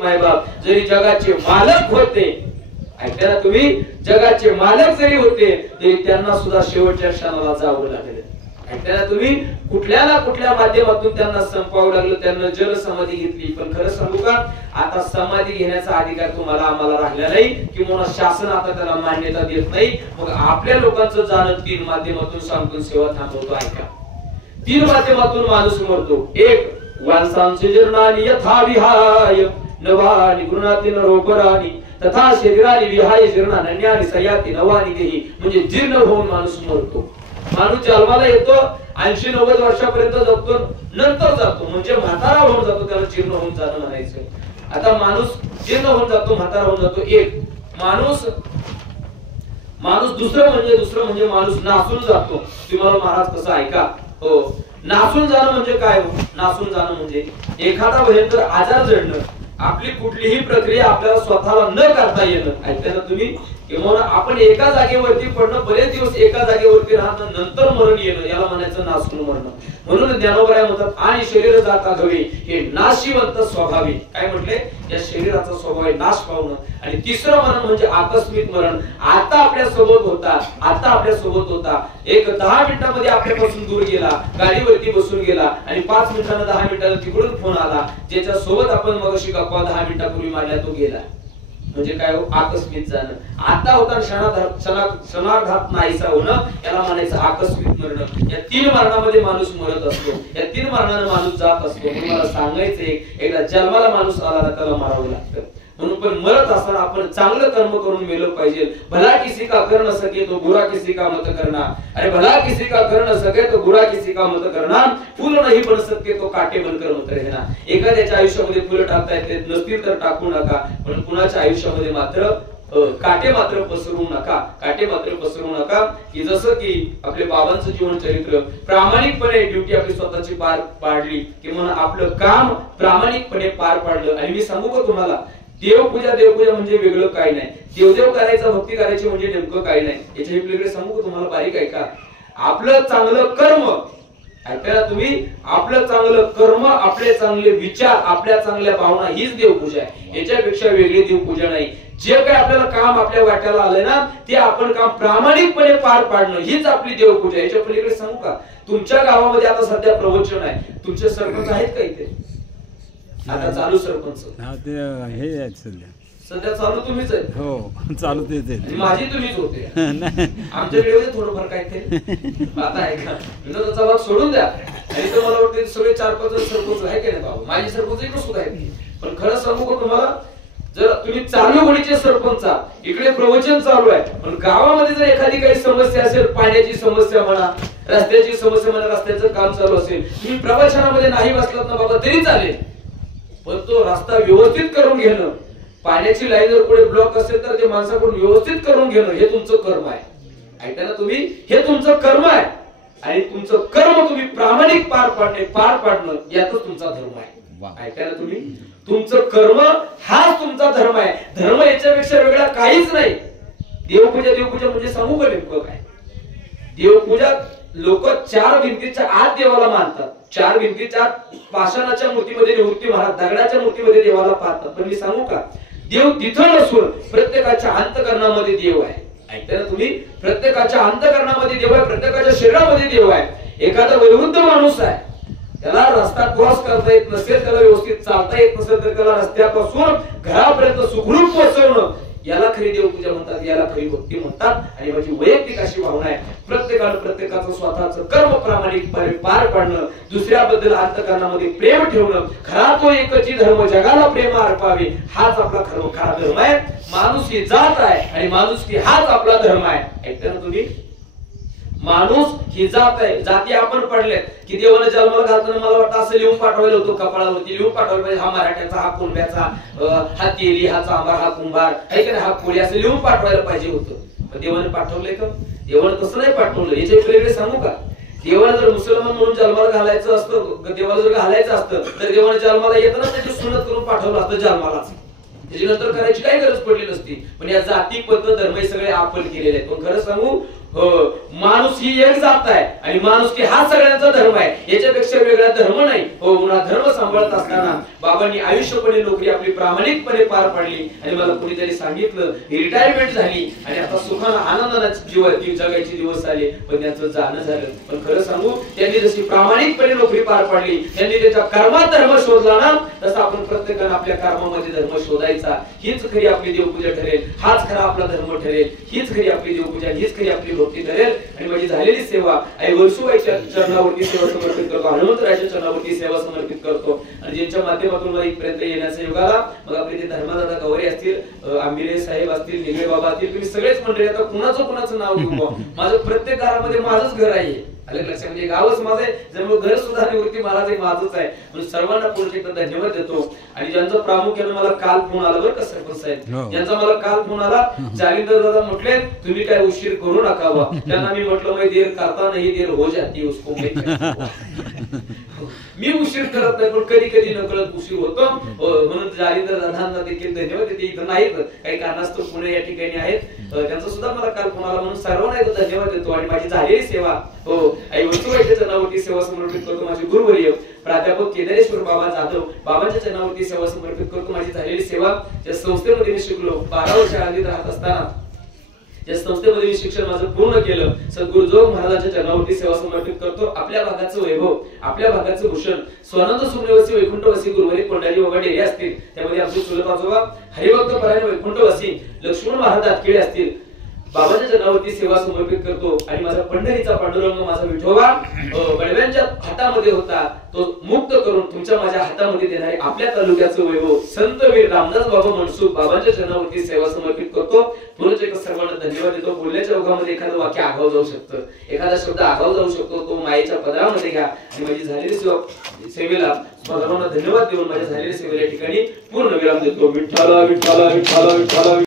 मायबाप जरी जगाचे मालक होते, ऐकताना तुम्ही, जगाचे मालक जरी होते तरी त्यांना सुद्धा शेवटच्या क्षणाला जावं लागलं. ऐकताना तुम्ही, कुठल्या ना कुठल्या माध्यमातून त्यांना संपवावं लागलं, त्यांना जल समाधी घेतली. पण खरं सांगू का, आता समाधी घेण्याचा अधिकार तुम्हाला आम्हाला राहिला नाही, किंवा शासन आता त्याला मान्यता देत नाही. मग आपल्या लोकांचं जाणं 3 माध्यमातून सांगून सेवा थांबवतो. ऐका, 3 माध्यमातून माणूस मरतो. एक, वांसांचे जीर्णानि यथा विहाय नवानि गृणाति नरोपरानि तथा शरीरानि विहाय जीर्णान्यानि सयाति नवानि देहि. म्हणजे जीर्ण होऊन माणूस मरतो. माणूस जन्माला येतो, 80-90 वर्षापर्यंत जगतो, नंतर जातो, म्हणजे म्हातारा होऊन जातो. त्याला जीर्ण होऊन जाणं म्हणायचं. आता माणूस जीर्ण होऊन जातो, म्हातारा होऊन जातो. एक माणूस दुसरं म्हणजे माणूस नासून जातो. तुम्हाला महाराज कसं ऐका, हो, नासून जाणं म्हणजे काय हो? नासून जाणं म्हणजे एखादा भयंकर आजार जडणं, आपली कुठलीही प्रक्रिया आपल्याला स्वतःला न करता येणं. ऐकताना तुम्ही, किंवा आपण एका जागेवरती पडणं, बरेच दिवस एका जागेवरती राहणं, नंतर मरण येणं, याला म्हणायचं नासून मरणं. म्हणून ज्ञानोबराय म्हणतात, आणि शरीर जाता घवे हे नाशिवंत स्वभावी. काय म्हटले? या शरीराचा स्वभाव आहे नाश पावणं. आणि तिसरं मरण म्हणजे आकस्मिक मरण. आता आपल्या सोबत होता, एक 10 मिनिटांमध्ये आपल्यापासून दूर गेला, गाडीवरती बसून गेला, आणि 5 मिनिटांना 10 मिनिटांना तिकडून फोन आला, ज्याच्या सोबत आपण मगाशी गप्पा 10 मिनिटांपूर्वी मारल्या, तो गेला. म्हणजे काय हो? आकस्मिक जाणं. आता होता क्षणार्धात नाहीसा होणं, याला म्हणायचं आकस्मिक मरण. या 3 मरणामध्ये माणूस मरत असतो, या 3 मरणाने माणूस जात असतो. मला सांगायचंय, एकदा जन्माला माणूस आला ना त्याला मारावं लागतं. म्हणून पण मरत असताना आपण चांगलं कर्म करून मेलं पाहिजे. भला किसी का कर न सके तो बुरा किसी का मत करना. अरे भला किसी का कर न सके तो बुरा किसी का मत करना. फूल नाही बन सके तो काटे बनकर मत रहना. एखाद्याच्या आयुष्यामध्ये फुलं टाकता येत नसतील तर टाकू नका, पण कुणाच्या आयुष्यामध्ये मात्र काटे मात्र पसरू नका. की जसं की आपल्या बाबांचं जीवन चरित्र, प्रामाणिकपणे ड्युटी आपली स्वतःची पार पाडली, किंवा आपलं काम प्रामाणिकपणे पार पाडलं. आणि मी सांगू का तुम्हाला, देवपूजा म्हणजे वेगळं काही नाही. देवदेव करायचं, भक्ती करायची म्हणजे नेमकं काही नाही. याच्या वेगळे सांगू का तुम्हाला, बारीक ऐका. आपलं चांगलं कर्म, ऐकायला तुम्ही, आपलं चांगलं कर्म, आपले चांगले विचार, आपल्या चांगल्या भावना, हीच देवपूजा आहे. याच्यापेक्षा वेगळी देवपूजा नाही. जे काही आपल्याला काम आपल्या वाट्याला आलंय ना, ते आपण काम प्रामाणिकपणे पार पाडणं, हीच आपली देवपूजा. याच्या पलीकडे सांगू का, तुमच्या गावामध्ये आता सध्या प्रवचन आहे, तुमचे सरपंच आहेत का इथे? आता चालू सरपंच हे सध्या चालू तुम्हीच आहे. हो, चालू ते माझी तुम्हीच होते. आमच्याकडे होते थोडंफार काहीतरी. आता ऐका, विनोदाचा भाग सोडून द्या. आणि तर मला वाटतं सगळे 4-5 सरपंच आहे की नाही बाबा? माझी सरपंच इकडे सुद्धा आहेत. पण खरं सांगू का तुम्हाला, जर तुम्ही चालू घडीचे सरपंच, इकडे प्रवचन चालू आहे, पण गावामध्ये जर एखादी काही समस्या असेल, पाण्याची समस्या म्हणा, रस्त्याची समस्या म्हणा, रस्त्याचं काम चालू असेल, तुम्ही प्रवचनामध्ये नाही बसलात ना बाबा तरी चालेल, पण तो रस्ता व्यवस्थित करून घेणं, पाण्याची लाईन जर पुढे ब्लॉक असेल तर ते माणसाकडून व्यवस्थित करून घेणं, हे तुमचं कर्म आहे. ऐका ना तुम्ही, हे तुमचं कर्म आहे. आणि तुमचं कर्म तुम्ही प्रामाणिक पार पाडणं यातच तुमचा धर्म आहे. ऐका ना तुम्ही, तुमचं कर्म हाच तुमचा धर्म आहे. धर्म याच्यापेक्षा वेगळा काहीच नाही. देवपूजा म्हणजे सांगू का नेमकं काय? देवपूजा लोक 4 भिंतीच्या आत देवाला मानतात. 4 भिंतीच्या पाषाणाच्या मूर्तीमध्ये निवृत्ती महाराज, दगडाच्या मूर्तीमध्ये देवाला पाहतात. पण मी सांगू का, देव तिथं नसून प्रत्येकाच्या अंतःकरणामध्ये देव आहे. ऐकताय ना तुम्ही, प्रत्येकाच्या अंतःकरणामध्ये देव आहे, प्रत्येकाच्या शरीरामध्ये देव आहे. एखादा वयोवृद्ध माणूस आहे, त्याला रस्ता क्रॉस करता येत नसेल, त्याला व्यवस्थित चालता येत नसेल, तर त्याला रस्त्यापासून घरापर्यंत सुखरूप पोहोचवणं, याला खरी देवपूजा म्हणतात, याला खरी भक्ती म्हणतात. आणि माझी वैयक्तिक अशी भावना आहे, प्रत्येकानं प्रत्येकाचं स्वतःचं कर्म प्रामाणिकपणे पार पाडणं, दुसऱ्याबद्दल अंतःकरणामध्ये प्रेम ठेवणं, खरा तो एकच धर्म जगाला प्रेम अर्पावे, हाच आपला खरा धर्म आहे. माणूस ही जात आहे आणि माणूस की हाच आपला धर्म आहे. ऐकता ना तुम्ही, माणूस ही जात आहे. जाती आपण पडलेत की देवाने जन्माला घालताना मला वाटतं असं लिहून पाठवायला होतं, कपाळावरती लिहून पाठवायला पाहिजे, हा मराठ्याचा, हा कुंभ्याचा, हा तेली, हा चांभार, हा कुंभार, आहे का हा कोळी, असं लिहून पाठवायला पाहिजे होतं. पण देवाने पाठवलंय का? देवाने तसं नाही पाठवलं. याच्या वेगळे सांगू का, देवाला जर मुसलमान म्हणून जन्माला घालायचं असतं, देवाला जर घालायचं असतं, तर देवाने जन्माला येताना त्याची सुन्नत करून पाठवलं असतं जन्मालाच. त्याच्यानंतर करायची काही गरज पडली नसती. पण या जाती पद्धत धर्म हे सगळे आपण केलेले आहेत. पण खरं सांगू, हो, माणूस ही एक जात आहे आणि माणूस की हा सगळ्यांचा धर्म आहे, याच्यापेक्षा वेगळा धर्म नाही. हो, म्हणून धर्म सांभाळत असताना बाबांनी आयुष्यपणे नोकरी आपली प्रामाणिकपणे पार पाडली आणि मला कोणीतरी सांगितलं रिटायरमेंट झाली आणि आता सुखानं आनंदाने जीवन जगायचे दिवस आले, पण त्यांचं जाणं झालं. पण खरं सांगू, त्यांनी जशी प्रामाणिकपणे नोकरी पार पाडली, त्यांनी त्याच्या कर्मात धर्म शोधला ना, तसं आपण प्रत्येकानं आपल्या कर्मामध्ये धर्म शोधायचा. हीच खरी आपली देवपूजा ठरेल, हाच खरा आपला धर्म ठरेल, हीच खरी आपली देवपूजा, हीच खरी आपली भक्ती ठरेल. आणि माझी झालेली सेवा आई वर्सुबाईच्या चरणावरती सेवा समर्पित करतो, हनुमंतरायाच्या चरणावरती सेवा समर्पित करतो. आणि ज्यांच्या माध्यमातून मला इथपर्यंत येण्याचा योग आला, मग आपले ते धर्मदादा गवरे असतील, आंबिले साहेब असतील, निगळे बाबा असतील, तुम्ही सगळेच मंडळी, आता कुणाचं नाव घेऊ, माझं प्रत्येक घरामध्ये माझंच घर आहे. अलग लक्षात, म्हणजे गावच माझं आहे, जर घर सुद्धा निवृत्ती महाराज एक माझंच आहे. म्हणून सर्वांना पुढे एकदा धन्यवाद देतो. आणि ज्यांचा प्रामुख्याने मला काल फोन आला बरं का सरपंच साहेब, ज्यांचा मला काल फोन आला, जालिंदर दादा म्हटले तुम्ही काय उशीर करू नका बा. त्यांना मी म्हटलं मैं देर करता नहीं देर हो जाती उसको मी उशीर करत नाही, पण कधी कधी नकळत उशीर होतो. म्हणून जालिंदर दादांना देखील धन्यवाद देते. इथं नाहीत, काही कारणास्तव पुणे या ठिकाणी आहेत, त्यांचा सुद्धा मला काल फोन आला, म्हणून सर्वांना एकदा धन्यवाद देतो. आणि माझी झालेली सेवा, हो, आई वर्सुबाईच्या चरणावरती सेवा समर्पित करतो. माझे गुरुवर्य प्राध्यापक केदारेश्वर बाबा जाधव बाबांच्या चरणावरती सेवा समर्पित करतो. माझी झालेली सेवा ज्या संस्थेमध्ये मी शिकलो, 12 वर्ष आळंदीत राहत असताना या संस्थेमध्ये मी शिक्षण माझं पूर्ण केलं. सद्गुरु जोग महाराजांच्या चरणावरती सेवा समर्पित करतो. आपल्या भागाचं वैभव, आपल्या भागाचं भूषण, स्वानंद सुमनेवासी वैकुंठवासी गुरुवारी कोंडाजी बाबा डेरे असतील, त्यामध्ये आमचे चुलत आजोबा हरिभक्त परायण वैकुंठवासी लक्ष्मण महाराज आतखेडे असतील, बाबाच्या चरणावरती सेवा समर्पित करतो. आणि माझा पंढरीचा पांडुरंग, माझा विठोबा बडव्यांच्या हातामध्ये होता, तो मुक्त करून तुमच्या माझ्या हातामध्ये देणारे आपल्या तालुक्याचं वैभव संतवीर रामदास बाबा मनसुख बाबांच्या चरणावरती सेवा समर्पित करतो. पुनच एक सर्वांना धन्यवाद देतो. बोलण्याच्या ओघामध्ये एखादं वाक्य आगाव जाऊ शकतं, एखादा शब्द आगाव जाऊ शकतो, तो मायेच्या पदरामध्ये घ्या. आणि माझी झालेली सेवेला सर्वांना धन्यवाद देऊन माझ्या झालेल्या सेवेला ठिकाणी पूर्ण विराम देतो. विठ्ठला विठ्ठला विठ्ठला विठ्ठला.